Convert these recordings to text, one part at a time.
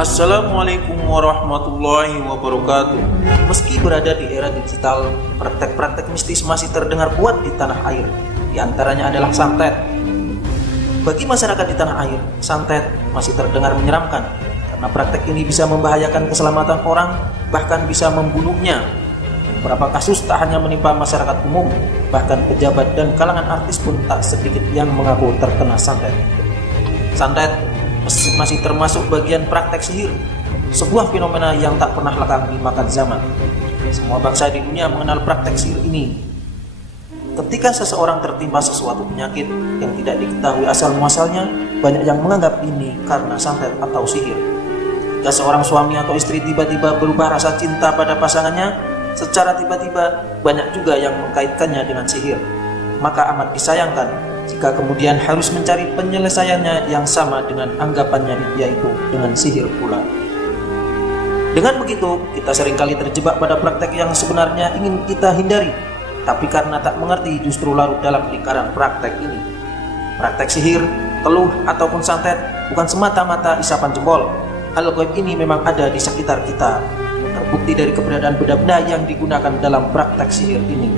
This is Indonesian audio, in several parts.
Assalamualaikum warahmatullahi wabarakatuh. Meski berada di era digital, praktek-praktek mistis masih terdengar kuat di tanah air. Di antaranya adalah santet. Bagi masyarakat di tanah air, santet masih terdengar menyeramkan karena praktek ini bisa membahayakan keselamatan orang, bahkan bisa membunuhnya. Beberapa kasus tak hanya menimpa masyarakat umum, bahkan pejabat dan kalangan artis pun tak sedikit yang mengaku terkena santet. Santet masih termasuk bagian praktek sihir, sebuah fenomena yang tak pernah lekang dimakan zaman. Semua bangsa di dunia mengenal praktek sihir ini. Ketika seseorang tertimpa sesuatu penyakit yang tidak diketahui asal-muasalnya, banyak yang menganggap ini karena santet atau sihir. Jika seorang suami atau istri tiba-tiba berubah rasa cinta pada pasangannya, secara tiba-tiba banyak juga yang mengkaitkannya dengan sihir. Maka amat disayangkan jika kemudian harus mencari penyelesaiannya yang sama dengan anggapannya, yaitu dengan sihir pula. Dengan begitu, kita seringkali terjebak pada praktek yang sebenarnya ingin kita hindari, tapi karena tak mengerti justru larut dalam lingkaran praktek ini. Praktek sihir, teluh, ataupun santet bukan semata-mata isapan jempol. Hal gaib ini memang ada di sekitar kita. Terbukti dari keberadaan benda-benda yang digunakan dalam praktek sihir ini.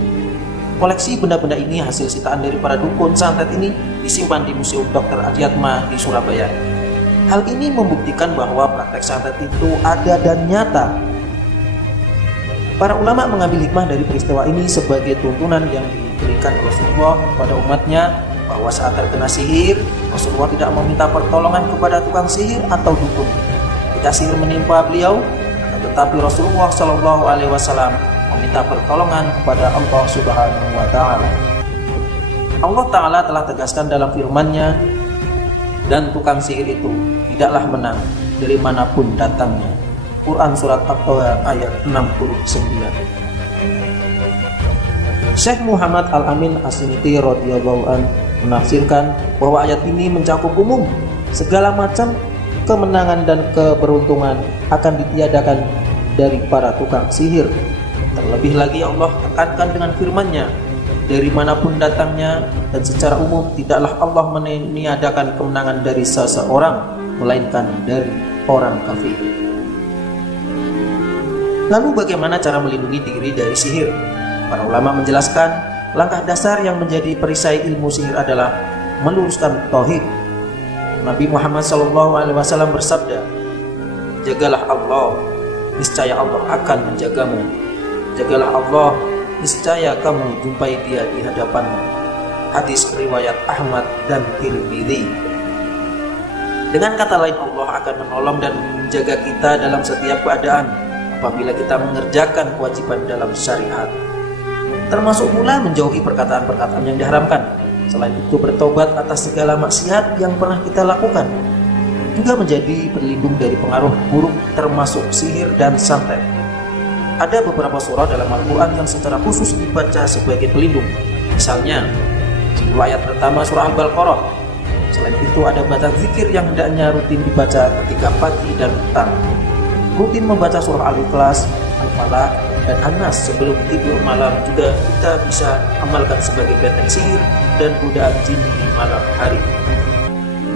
Koleksi benda-benda ini hasil sitaan dari para dukun santet ini disimpan di Museum Dr. Adiatma di Surabaya. Hal ini membuktikan bahwa praktek santet itu ada dan nyata. Para ulama mengambil hikmah dari peristiwa ini sebagai tuntunan yang diberikan Rasulullah kepada umatnya, bahwa saat terkena sihir, Rasulullah tidak meminta pertolongan kepada tukang sihir atau dukun. Jika sihir menimpa beliau, tetapi Rasulullah SAW meminta pertolongan kepada Allah Subhanahu wa Ta'ala. Allah Ta'ala telah tegaskan dalam firman-Nya, dan tukang sihir itu tidaklah menang dari manapun datangnya. Quran Surat At-Taha ayat 69. Syekh Muhammad Al-Amin As-Siniti radhiyallahu an menafsirkan bahwa ayat ini mencakup umum segala macam kemenangan dan keberuntungan akan ditiadakan dari para tukang sihir. Terlebih lagi Allah tekankan dengan firman-Nya, dari manapun datangnya, dan secara umum tidaklah Allah meniadakan kemenangan dari seseorang, melainkan dari orang kafir. Lalu bagaimana cara melindungi diri dari sihir? Para ulama menjelaskan, langkah dasar yang menjadi perisai ilmu sihir adalah meluruskan tauhid. Nabi Muhammad SAW bersabda, "Jagalah Allah, niscaya Allah akan menjagamu. Jagalah Allah, niscaya kamu jumpai Dia di hadapanmu." Hadis riwayat Ahmad dan Tirmidzi. Dengan kata lain, Allah akan menolong dan menjaga kita dalam setiap keadaan apabila kita mengerjakan kewajiban dalam syariat. Termasuk pula menjauhi perkataan-perkataan yang diharamkan. Selain itu, bertobat atas segala maksiat yang pernah kita lakukan. Juga menjadi berlindung dari pengaruh buruk termasuk sihir dan santet. Ada beberapa surah dalam Al-Quran yang secara khusus dibaca sebagai pelindung. Misalnya 10 ayat pertama surah Al-Baqarah. Selain itu ada bacaan zikir yang hendaknya rutin dibaca ketika pagi dan petang. Rutin membaca surah Al-Ikhlas, Al-Falaq, dan An-Nas sebelum tidur malam juga kita bisa amalkan sebagai benteng sihir dan godaan jin di malam hari.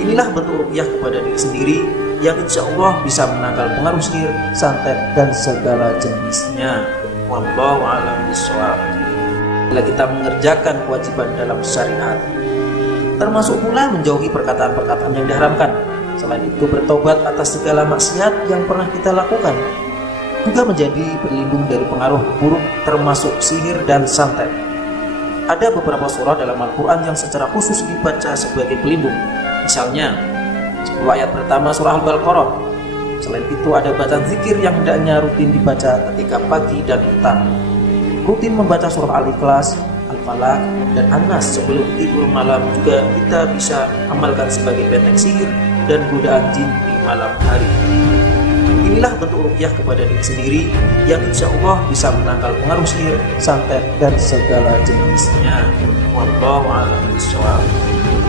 Inilah bentuk ruqyah kepada diri sendiri yang insya Allah bisa menangkal pengaruh sihir, santet, dan segala jenisnya. Wallahu a'lam bishawab. Bila kita mengerjakan kewajiban dalam syariat, termasuk pula menjauhi perkataan-perkataan yang diharamkan. Selain itu, bertobat atas segala maksiat yang pernah kita lakukan. Juga menjadi berlindung dari pengaruh buruk termasuk sihir dan santet. Ada beberapa surah dalam Al-Quran yang secara khusus dibaca sebagai pelindung. Misalnya 10 ayat pertama surah Al-Baqarah. Selain itu ada bacaan zikir yang hendaknya rutin dibaca ketika pagi dan petang. Rutin membaca surah Al-Ikhlas, Al-Falaq, dan An-Nas sebelum tidur malam juga kita bisa amalkan sebagai benteng sihir dan godaan jin di malam hari. Inilah bentuk ruqyah kepada diri sendiri yang insya Allah bisa menangkal pengaruh sihir, santet, dan segala jenisnya. Wallahu a'lam bishawab.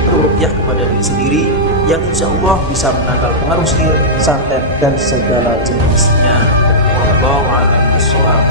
Ruqyah kepada diri sendiri yang insya Allah bisa menangkal pengaruh sihir, santet, dan segala jenisnya. Wallahu a'lam bishawab.